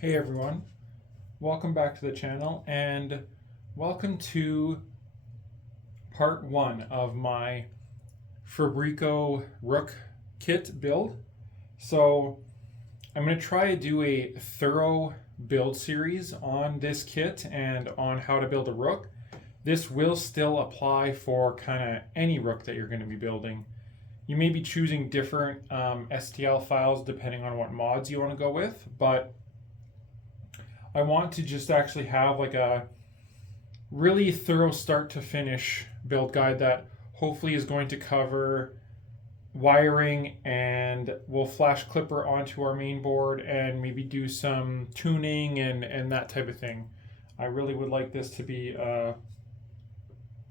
Hey everyone, welcome back to the channel and welcome to part 1 of my Fabreeko Rook Kit build. So I'm going to try to do a thorough build series on this kit and on how to build a Rook. This will still apply for kind of any Rook that you're going to be building. You may be choosing different STL files depending on what mods you want to go with, but I want to just actually have like a really thorough start to finish build guide that hopefully is going to cover wiring, and we'll flash clipper onto our main board and maybe do some tuning and that type of thing. I really would like this to be a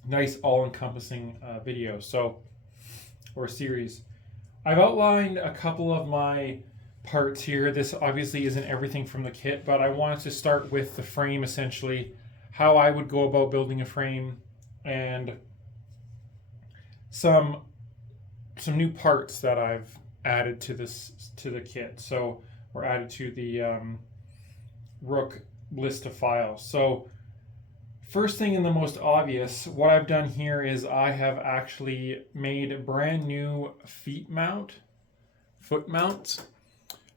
nice all-encompassing video or series. I've outlined a couple of my parts here. This obviously isn't everything from the kit, but I wanted to start with the frame, essentially how I would go about building a frame and some new parts that I've added to the kit. So or added to the Rook list of files. So first thing and the most obvious, what I've done here is I have actually made a brand new foot mounts.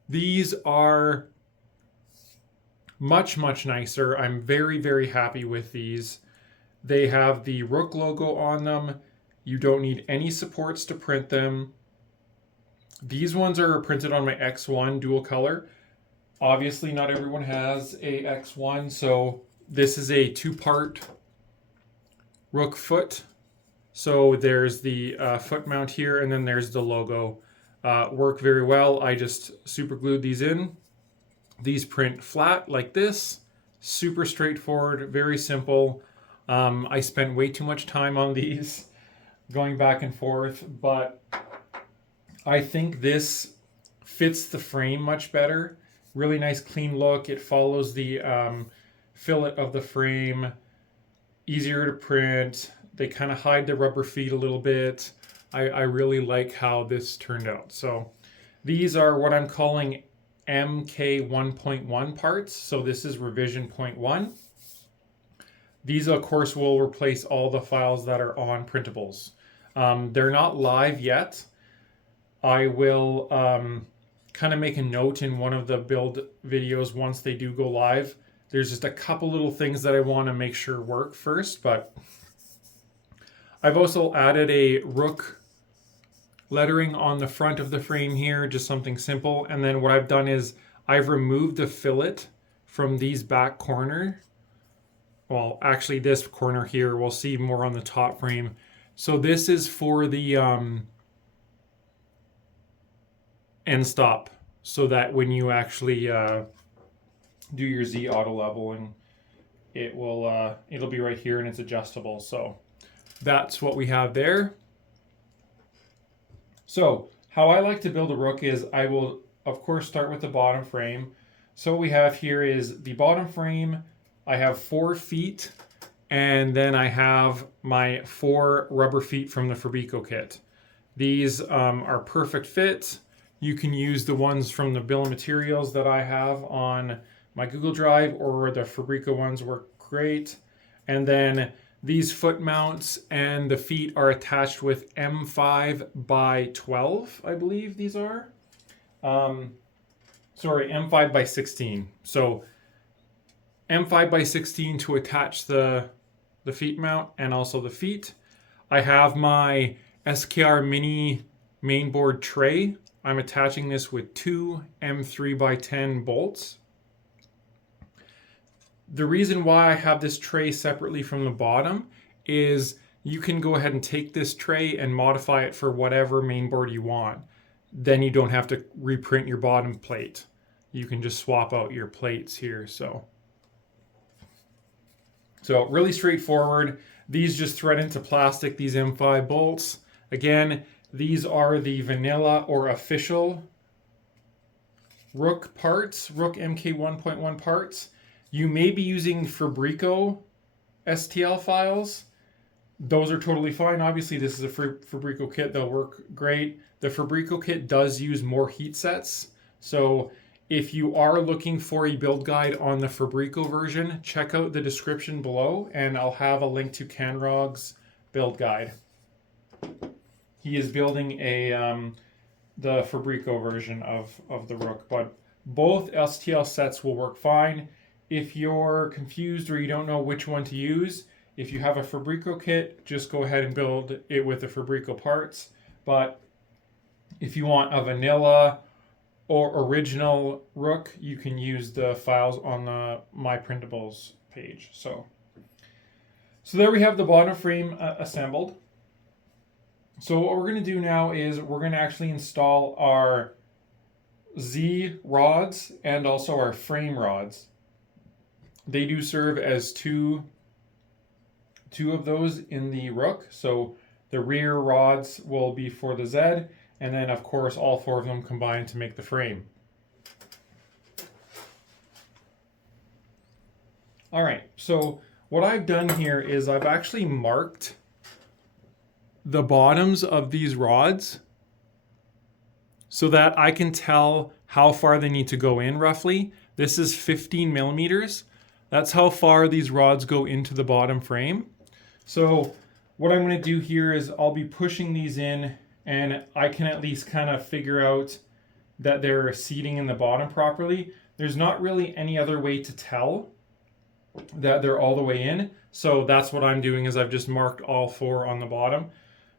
These are much nicer. I'm very happy with these. They have the Rook logo on them. You don't need any supports to print them. These ones are printed on my X1 dual color. Obviously not everyone has a X1, so this is a 2-part Rook foot. So there's the foot mount here, and then there's the logo. Work very well. I just super glued these in. These print flat like this. Super straightforward, very simple. I spent way too much time on these going back and forth, but I think this fits the frame much better. Really nice clean look. It follows the fillet of the frame. Easier to print. They kind of hide the rubber feet a little bit. I really like how this turned out. So these are what I'm calling MK1.1 parts. So this is revision 0.1. These, of course, will replace all the files that are on Printables. They're not live yet. I will kind of make a note in one of the build videos once they do go live. There's just a couple little things that I want to make sure work first, but I've also added a Rook lettering on the front of the frame here, just something simple. And then what I've done is I've removed the fillet from these back corner. Well, actually this corner here, we'll see more on the top frame. So this is for the end stop, so that when you actually do your Z auto leveling, it'll be right here and it's adjustable. So that's what we have there. So how I like to build a Rook is I will, of course, start with the bottom frame. So what we have here is the bottom frame. I have 4 feet, and then I have my 4 rubber feet from the Fabreeko kit. These are perfect fit. You can use the ones from the bill of materials that I have on my Google Drive, or the Fabreeko ones work great. And then these foot mounts and the feet are attached with M5 by 12, I believe these are. Sorry, M5 by 16. So M5 by 16 to attach the feet mount and also the feet. I have my SKR Mini mainboard tray. I'm attaching this with 2 M3 by 10 bolts. The reason why I have this tray separately from the bottom is you can go ahead and take this tray and modify it for whatever mainboard you want. Then you don't have to reprint your bottom plate. You can just swap out your plates here. So really straightforward. These just thread into plastic, these M5 bolts. Again, these are the vanilla or official Rook parts, Rook MK1.1 parts. You may be using Fabreeko STL files. Those are totally fine. Obviously, this is a Fabreeko kit. They'll work great. The Fabreeko kit does use more heat sets. So If you are looking for a build guide on the Fabreeko version, check out the description below and I'll have a link to Kanrogs' build guide. He is building the Fabreeko version of the Rook, but both STL sets will work fine. If you're confused or you don't know which one to use, if you have a Fabreeko kit, just go ahead and build it with the Fabreeko parts. But if you want a vanilla or original Rook, you can use the files on the My Printables page. So there we have the bottom frame assembled. So what we're going to do now is we're going to actually install our Z rods and also our frame rods. They do serve as two of those in the Rook. So the rear rods will be for the Z, and then of course all four of them combine to make the frame. All right, so what I've done here is I've actually marked the bottoms of these rods so that I can tell how far they need to go in roughly. This is 15 millimeters. That's how far these rods go into the bottom frame. So what I'm going to do here is I'll be pushing these in, and I can at least kind of figure out that they're seating in the bottom properly. There's not really any other way to tell that they're all the way in. So that's what I'm doing, is I've just marked all four on the bottom.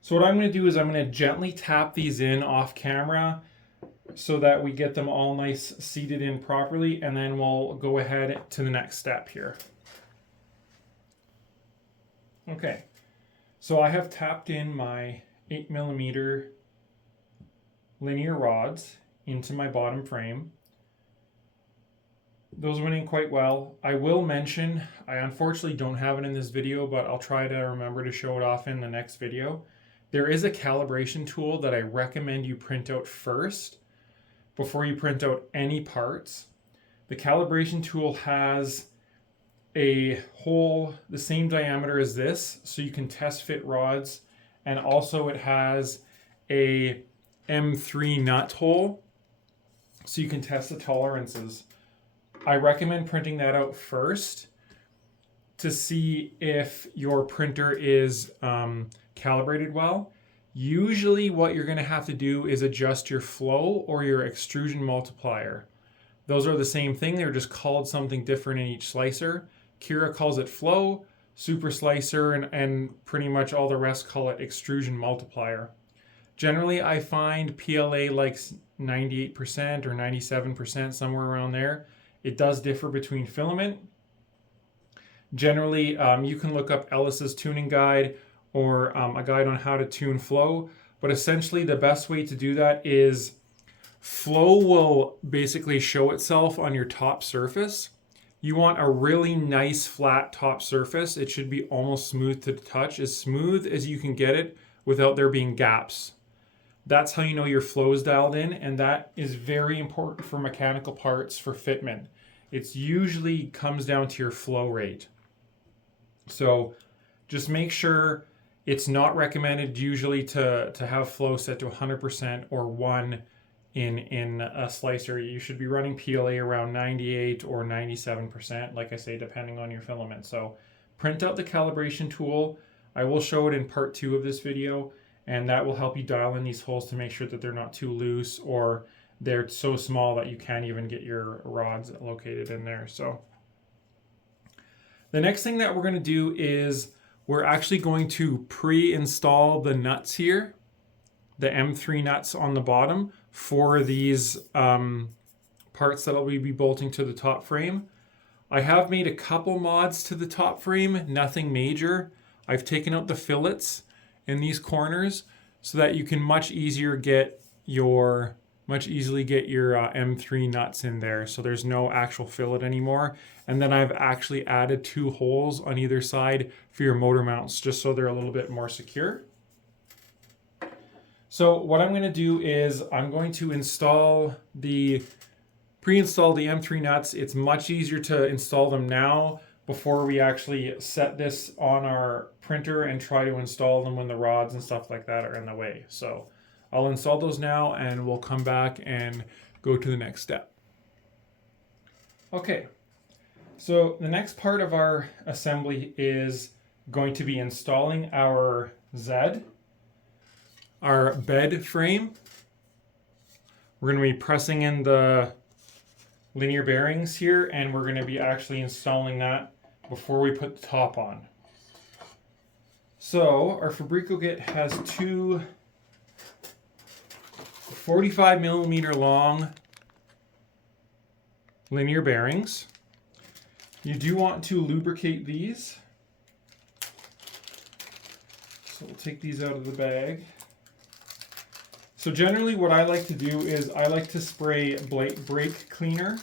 So what I'm going to do is I'm going to gently tap these in off camera so that we get them all nice seated in properly, and then we'll go ahead to the next step here. Okay, so I have tapped in my 8 millimeter linear rods into my bottom frame. Those went in quite well. I will mention, I unfortunately don't have it in this video, but I'll try to remember to show it off in the next video. There is a calibration tool that I recommend you print out first before you print out any parts. The calibration tool has a hole the same diameter as this, so you can test fit rods, and also it has a M3 nut hole so you can test the tolerances. I recommend printing that out first to see if your printer is calibrated well. Usually what you're going to have to do is adjust your flow or your extrusion multiplier. Those are the same thing, they're just called something different in each slicer. Kira calls it flow, Super Slicer and pretty much all the rest call it extrusion multiplier. Generally I find PLA likes 98% or 97%, somewhere around there. It does differ between filament. Generally, you can look up Ellis's tuning guide or a guide on how to tune flow, but essentially the best way to do that is flow will basically show itself on your top surface. You want a really nice flat top surface. It should be almost smooth to the touch, as smooth as you can get it without there being gaps. That's how you know your flow is dialed in, and that is very important for mechanical parts for fitment. It usually comes down to your flow rate. So just make sure it's not recommended usually to have flow set to 100% or 1 in a slicer. You should be running PLA around 98 or 97%, like I say, depending on your filament. So print out the calibration tool. I will show it in part 2 of this video, and that will help you dial in these holes to make sure that they're not too loose or they're so small that you can't even get your rods located in there. So the next thing that we're going to do is we're actually going to pre-install the nuts here, the M3 nuts on the bottom for these parts that we be bolting to the top frame. I have made a couple mods to the top frame, nothing major. I've taken out the fillets in these corners so that you can much easily get your M3 nuts in there, so there's no actual fillet anymore. And then I've actually added 2 holes on either side for your motor mounts, just so they're a little bit more secure. So what I'm going to do is I'm going to pre-install the M3 nuts. It's much easier to install them now before we actually set this on our printer and try to install them when the rods and stuff like that are in the way. So I'll install those now and we'll come back and go to the next step. Okay, so the next part of our assembly is going to be installing our Z, our bed frame. We're going to be pressing in the linear bearings here, and we're going to be actually installing that before we put the top on. So our Fabreeko Kit has two 45mm long linear bearings. You do want to lubricate these. So we'll take these out of the bag. So generally what I like to do is I like to spray brake cleaner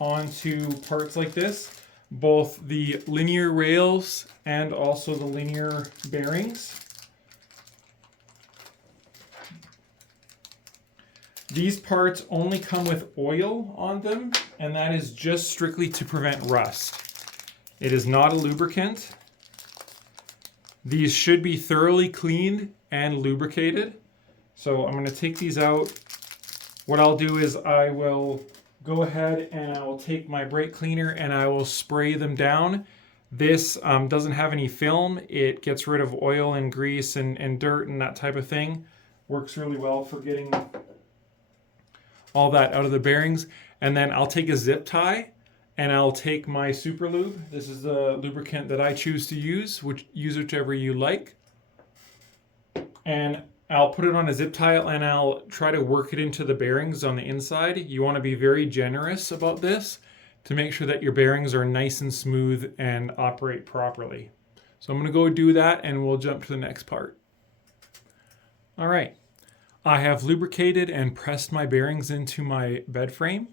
onto parts like this, both the linear rails and also the linear bearings. These parts only come with oil on them, and that is just strictly to prevent rust. It is not a lubricant. These should be thoroughly cleaned and lubricated. So I'm going to take these out. What I'll do is I will go ahead and I will take my brake cleaner and I will spray them down. This doesn't have any film. It gets rid of oil and grease and dirt and that type of thing. Works really well for getting all that out of the bearings. And then I'll take a zip tie and I'll take my super lube. This is the lubricant that I choose to use, use whichever you like. And I'll put it on a zip tie and I'll try to work it into the bearings on the inside. You want to be very generous about this to make sure that your bearings are nice and smooth and operate properly. So I'm going to go do that and we'll jump to the next part. All right. I have lubricated and pressed my bearings into my bed frame.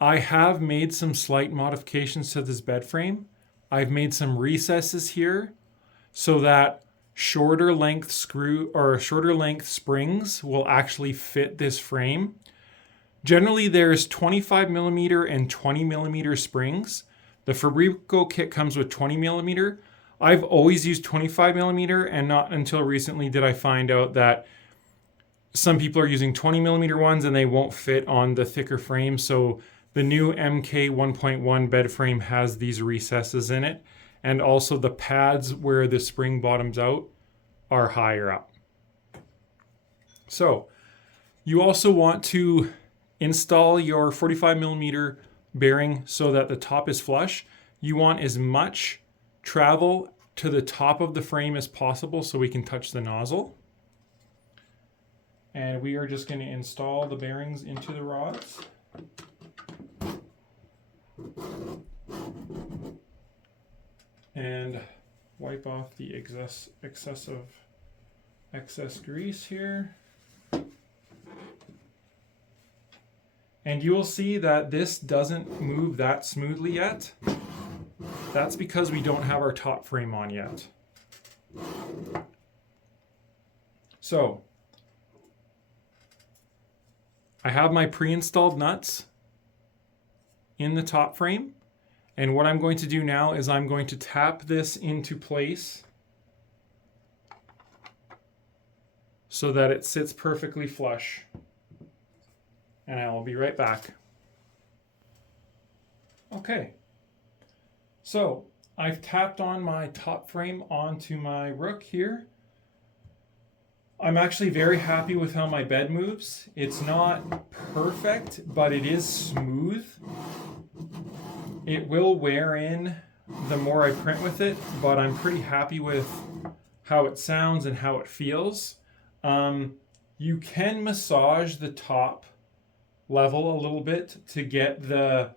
I have made some slight modifications to this bed frame. I've made some recesses here so that shorter length springs will actually fit this frame. Generally, there's 25mm and 20mm springs. The Fabreeko kit comes with 20mm. I've always used 25mm, and not until recently did I find out that some people are using 20mm ones and they won't fit on the thicker frame. So the new MK1.1 bed frame has these recesses in it. And also the pads where the spring bottoms out are higher up. So you also want to install your 45mm bearing so that the top is flush. You want as much travel to the top of the frame as possible so we can touch the nozzle. And we are just going to install the bearings into the rods. And wipe off the excess grease here. And you will see that this doesn't move that smoothly yet. That's because we don't have our top frame on yet. So I have my pre-installed nuts in the top frame. And what I'm going to do now is I'm going to tap this into place so that it sits perfectly flush. And I will be right back. Okay. So I've tapped on my top frame onto my Rook here. I'm actually very happy with how my bed moves. It's not perfect, but it is smooth. It will wear in the more I print with it, but I'm pretty happy with how it sounds and how it feels. You can massage the top level a little bit to get the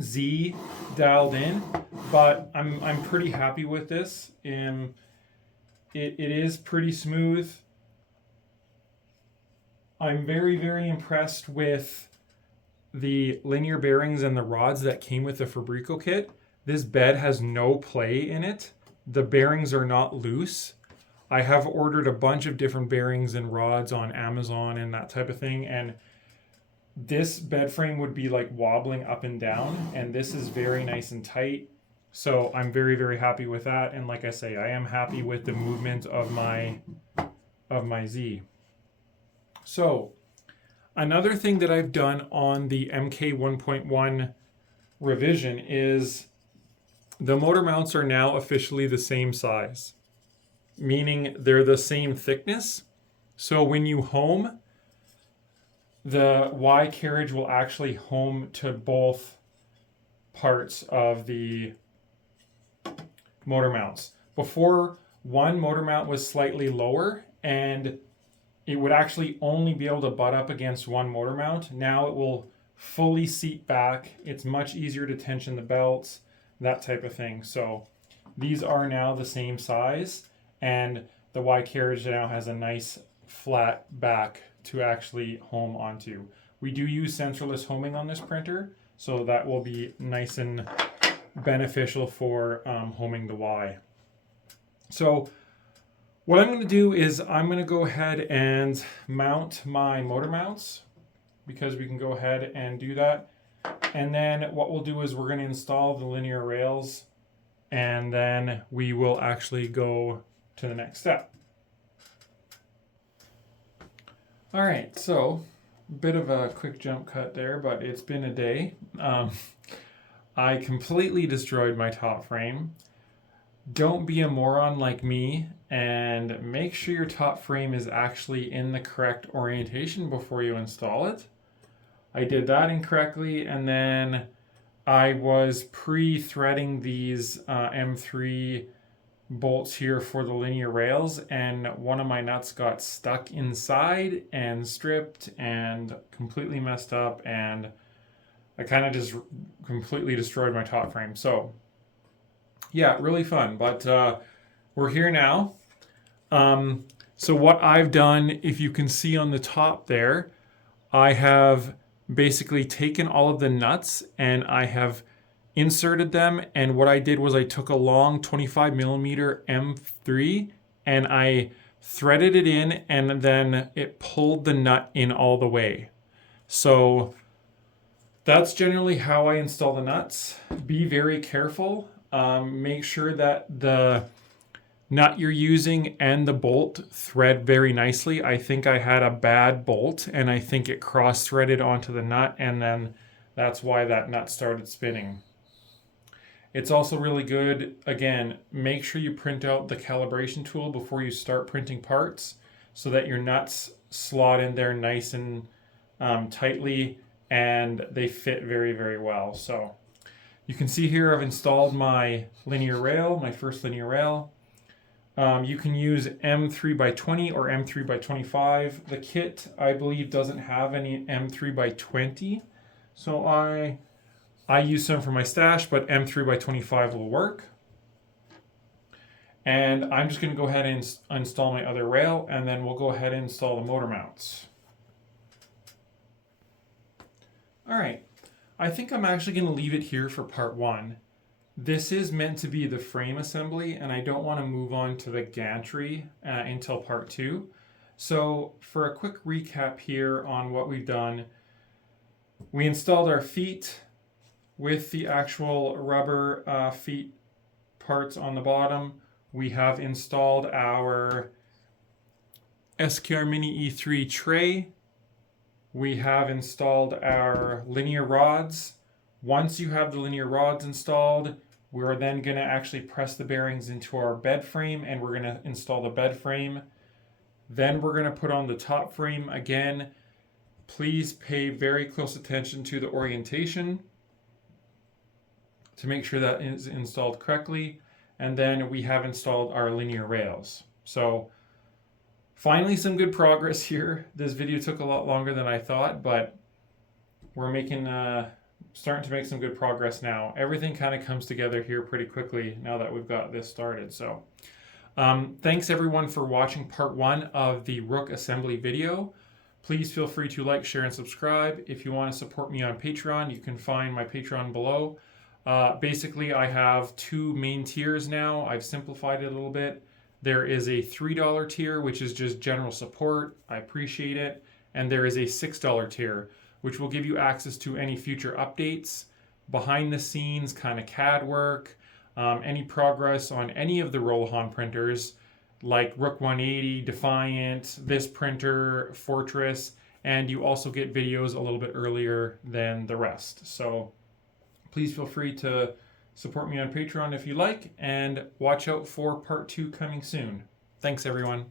Z dialed in, but I'm pretty happy with this. It is pretty smooth. I'm very, very impressed with the linear bearings and the rods that came with the Fabreeko kit. This bed has no play in it. The bearings are not loose. I have ordered a bunch of different bearings and rods on Amazon and that type of thing, and this bed frame would be like wobbling up and down, and this is very nice and tight. So I'm very, very happy with that. And like I say, I am happy with the movement of my Z. So Another thing that I've done on the MK1.1 revision is the motor mounts are now officially the same size, meaning they're the same thickness. So when you home, the Y carriage will actually home to both parts of the motor mounts. Before, one motor mount was slightly lower and it would actually only be able to butt up against one motor mount. Now it will fully seat back. It's much easier to tension the belts, that type of thing. So these are now the same size, and the Y carriage now has a nice flat back to actually home onto. We do use centerless homing on this printer, so that will be nice and beneficial for homing the Y. So what I'm going to do is I'm going to go ahead and mount my motor mounts, because we can go ahead and do that. And then what we'll do is we're going to install the linear rails, and then we will actually go to the next step. All right, so a bit of a quick jump cut there, but it's been a day. I completely destroyed my top frame. Don't be a moron like me and make sure your top frame is actually in the correct orientation before you install it. I did that incorrectly, and then I was pre-threading these M3 bolts here for the linear rails, and one of my nuts got stuck inside and stripped and completely messed up, and I kind of just completely destroyed my top frame. So yeah, really fun, but we're here now. So what I've done, if you can see on the top there, I have basically taken all of the nuts and I have inserted them, and what I did was I took a long 25mm M3 and I threaded it in, and then it pulled the nut in all the way. So that's generally how I install the nuts. Be very careful. Make sure that the nut you're using and the bolt thread very nicely. I think I had a bad bolt and I think it cross-threaded onto the nut, and then that's why that nut started spinning. It's also really good, again, make sure you print out the calibration tool before you start printing parts so that your nuts slot in there nice and tightly, and they fit very, very well. So you can see here I've installed my linear rail, my first linear rail. You can use M3x20 or M3x25. The kit, I believe, doesn't have any M3x20, so I use some for my stash, but M3x25 will work. And I'm just going to go ahead and install my other rail, and then we'll go ahead and install the motor mounts. All right, I think I'm actually going to leave it here for part one. This is meant to be the frame assembly, and I don't want to move on to the gantry until part two. So for a quick recap here on what we've done, we installed our feet with the actual rubber feet parts on the bottom. We have installed our SKR Mini E3 tray. We have installed our linear rods. Once you have the linear rods installed, we're then going to actually press the bearings into our bed frame, and we're going to install the bed frame. Then we're going to put on the top frame again. Please pay very close attention to the orientation to make sure that is installed correctly. And then we have installed our linear rails. So finally some good progress here. This video took a lot longer than I thought, but we're making starting to make some good progress now. Everything kind of comes together here pretty quickly now that we've got this started. So thanks everyone for watching part one of the Rook assembly video. Please feel free to like, share, and subscribe. If you want to support me on Patreon, you can find my Patreon below. Basically, I have two main tiers now. I've simplified it a little bit. There is a $3 tier, which is just general support. I appreciate it. And there is a $6 tier, which will give you access to any future updates, behind the scenes kind of CAD work, any progress on any of the roll-on printers like Rook 180, Defiant, this printer, Fortress, and you also get videos a little bit earlier than the rest. So please feel free to support me on Patreon if you like, and watch out for part 2 coming soon. Thanks, everyone.